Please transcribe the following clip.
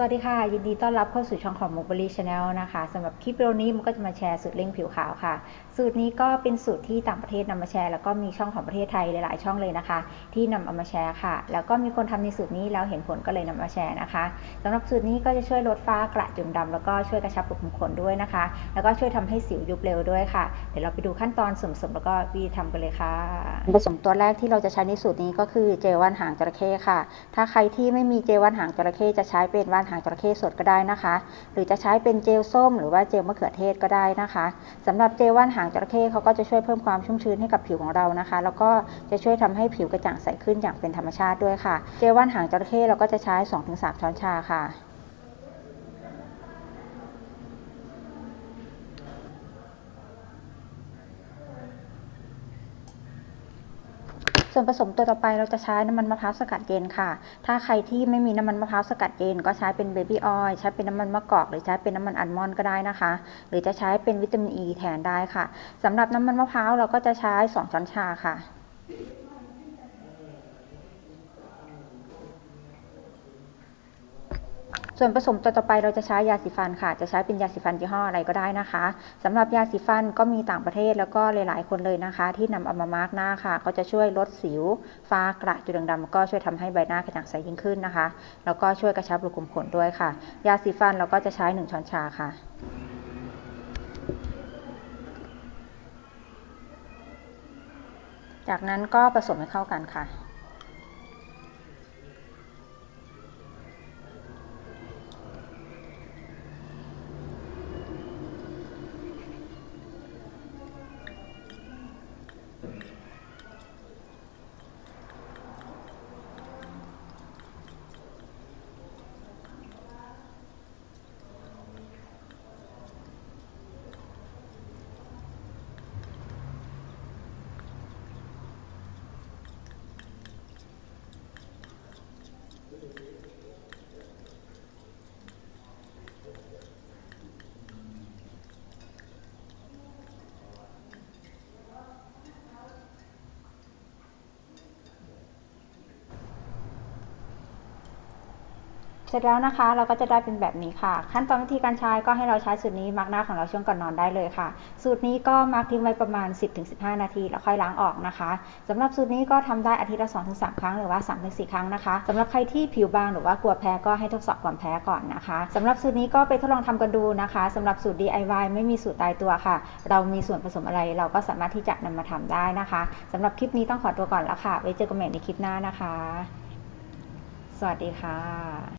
สวัสดีค่ะ ยินดีต้อนรับเข้าสู่ช่องของมุกบรีชาแนลนะคะสำหรับคลิปวิดีโอนี้มันก็จะมาแชร์สูตรเร่งผิวขาวค่ะ สูตรนี้ก็เป็นสูตรที่ต่างประเทศนำมาแชร์ แล้วก็มีช่องของประเทศไทยหลาย ๆ ช่องเลยนะคะ ที่นำเอามาแชร์ค่ะ แล้วก็มีคนทำในสูตรนี้แล้วเห็นผลก็เลยนำมาแชร์นะคะสำหรับสูตรนี้ก็จะช่วยลดฝ้ากระจุดดำแล้วก็ช่วยกระชับรูขุมขนด้วยนะคะ แล้วก็ช่วยทำให้สิวยุบเร็วด้วยค่ะ เดี๋ยวเราไปดูขั้นตอนส่วนผสมแล้วก็วิธีทำกันเลยค่ะผสมตัวแรกที่เราจะใช้ในสูตรนี้ก็คือเจลว่านหางจระเข้ค่ะ ถ้าใครที่ไม่มีเจลว่านหางจระเข้จะใช้เป็นว่านหางจระเข้สดก็ได้นะคะ หรือจะใช้เป็นเจลส้ม หรือว่าเจลมะเขือเทศก็ได้นะคะสำหรับเจลว่านหางจระเข้เขาก็จะช่วยเพิ่มความชุ่มชื้นให้กับผิวของเรานะคะ แล้วก็จะช่วยทำให้ผิวกระจ่างใสขึ้นอย่างเป็นธรรมชาติด้วยค่ะ เจลว่านหางจระเข้เราก็จะใช้ 2-3 ช้อนชาค่ะ ส่วนผสมตัวต่อไปเราจะใช้น้ำมันมะพร้าวสกัดเย็นค่ะ ถ้าใครที่ไม่มีน้ำมันมะพร้าวสกัดเย็น ก็ใช้เป็นเบบี้ออยล์ใช้เป็นน้ำมันมะกอก หรือใช้เป็นน้ำมันอัลมอนด์ก็ได้นะคะ หรือจะใช้เป็นวิตามินอ e ีแทนได้ค่ะสำหรับน้ำมันมะพร้าวเราก็จะใช้ 2 ช้อนชาค่ะ ส่วนผสมตัวต่อไปเราจะใช้ยาสีฟันค่ะ จะใช้เป็นยาสีฟันยี่ห้ออะไรก็ได้นะคะสำหรับยาสีฟันก็มีต่างประเทศแล้วก็หลาย ๆ คนเลยนะคะ ที่นำเอามามาร์กหน้าค่ะ ก็จะช่วยลดสิว ฟ้ากระจุดด่างๆก็ช่วยทำให้ใบหน้ากระจ่างใสยิ่งขึ้นนะคะ แล้วก็ช่วยกระชับรูขุมขนด้วยค่ะ ยาสีฟันเราก็จะใช้ 1 ช้อนชาค่ะจากนั้นก็ผสมให้เข้ากันค่ะ เสร็จแล้วนะคะ เราก็จะได้เป็นแบบนี้ค่ะ ขั้นตอนวิธีการใช้ก็ให้เราใช้สูตรนี้มาร์กหน้าของเราช่วงก่อนนอนได้เลยค่ะ สูตรนี้ก็มาร์กทิ้งไว้ประมาณ 10-15 นาทีแล้วค่อยล้างออกนะคะสำหรับสูตรนี้ก็ทำได้อาทิตย์ละ2-3 ครั้งหรือว่า 3-4 ครั้งนะคะสำหรับใครที่ผิวบางหรือว่ากลัวแพ้ก็ให้ทดสอบก่อนแพ้ก่อนนะคะสำหรับสูตรนี้ก็ไปทดลองทำกันดูนะคะสำหรับสูตร DIY ไม่มีสูตรตายตัวค่ะ เรามีส่วนผสมอะไรเราก็สามารถที่จะนำมาทำได้นะคะสำหรับคลิปนี้ต้องขอตัวก่อนแล้วค่ะไว้เจอกันใหม่ในคลิปหน้านะคะ สวัสดีค่ะ